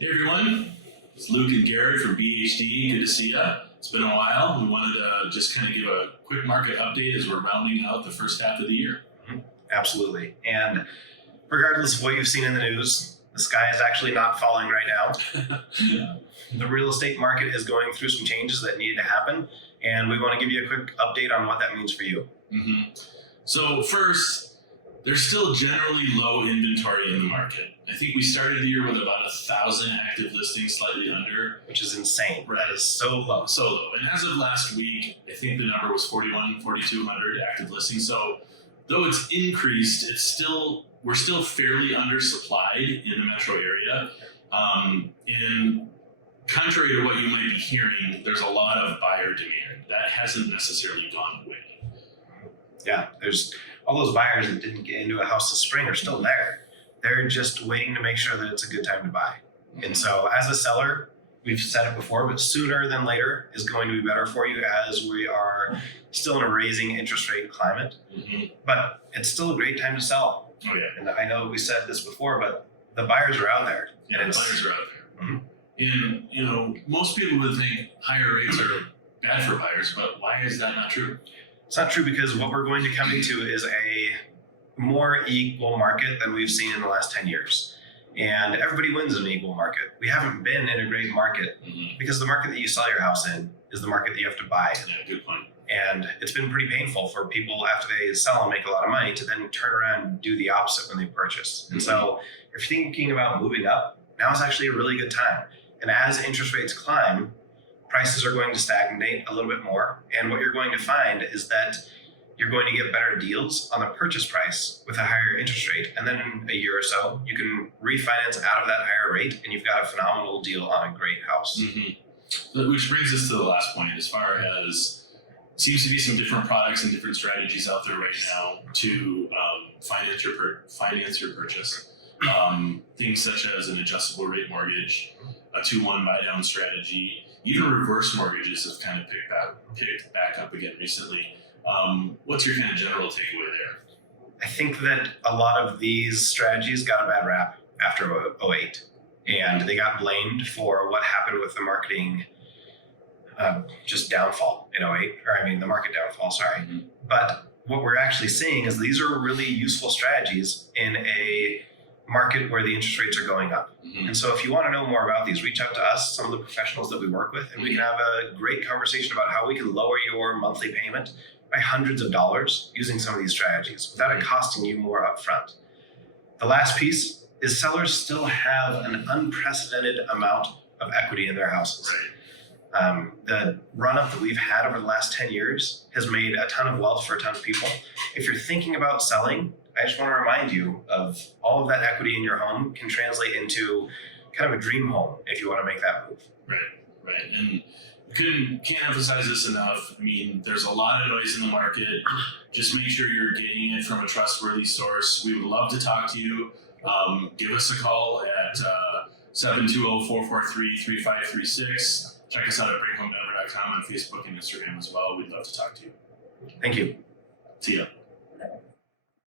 Hey everyone, it's Luke and Garrett from BHD. Good to see you. It's been a while. We wanted to just kind of give a quick market update as we're rounding out the first half of the year. Absolutely. And regardless of what you've seen in the news, the sky is actually not falling right now. The real estate market is going through some changes that needed to happen, and we want to give you a quick update on what that means for you. So first, there's still generally low inventory in the market. I think we started the year with about 1,000 active listings, slightly under. Which is insane. Right. That is so low. So low. And as of last week, I think the number was 4,200 active listings. So though it's increased, we're still fairly undersupplied in the metro area. And contrary to what you might be hearing, there's a lot of buyer demand. That hasn't necessarily gone away. Yeah, there's all those buyers that didn't get into a house this spring are still there. They're just waiting to make sure that it's a good time to buy. And so as a seller, we've said it before, but sooner than later is going to be better for you as we are still in a raising interest rate climate. But it's still a great time to sell. Oh yeah. And I know we said this before, but the buyers are out there. Yeah, the buyers are out there. And most people would think higher rates are bad for buyers, but why is that not true? It's not true because what we're going to come into is a more equal market than we've seen in the last 10 years. And everybody wins in an equal market. We haven't been in a great market because the market that you sell your house in is the market that you have to buy in. Yeah, good point. And it's been pretty painful for people after they sell and make a lot of money to then turn around and do the opposite when they purchase. And so if you're thinking about moving up, now is actually a really good time. And as interest rates climb, prices are going to stagnate a little bit more. And what you're going to find is that you're going to get better deals on the purchase price with a higher interest rate. And then in a year or so, you can refinance out of that higher rate and you've got a phenomenal deal on a great house. Which brings us to the last point as far as seems to be some different products and different strategies out there right now to finance your purchase. Things such as an adjustable rate mortgage, a 2-1 buy down strategy, even reverse mortgages have kind of picked back up again recently. What's your kind of general takeaway there? I think that a lot of these strategies got a bad rap after 2008, and they got blamed for what happened with the marketing just downfall in 2008, the market downfall, sorry. But what we're actually seeing is these are really useful strategies in a market where the interest rates are going up. And so if you want to know more about these, reach out to us, some of the professionals that we work with, and we can have a great conversation about how we can lower your monthly payment by hundreds of dollars using some of these strategies without it costing you more upfront. The last piece is sellers still have an unprecedented amount of equity in their houses. The run-up that we've had over the last 10 years has made a ton of wealth for a ton of people. If you're thinking about selling, I just want to remind you of all of that equity in your home can translate into kind of a dream home if you want to make that move. Right. And can't emphasize this enough. I mean, there's a lot of noise in the market. Just make sure you're getting it from a trustworthy source. We would love to talk to you. Give us a call at 720-443-3536. Check us out at bringhomedenver.com on Facebook and Instagram as well. We'd love to talk to you. Thank you. See ya.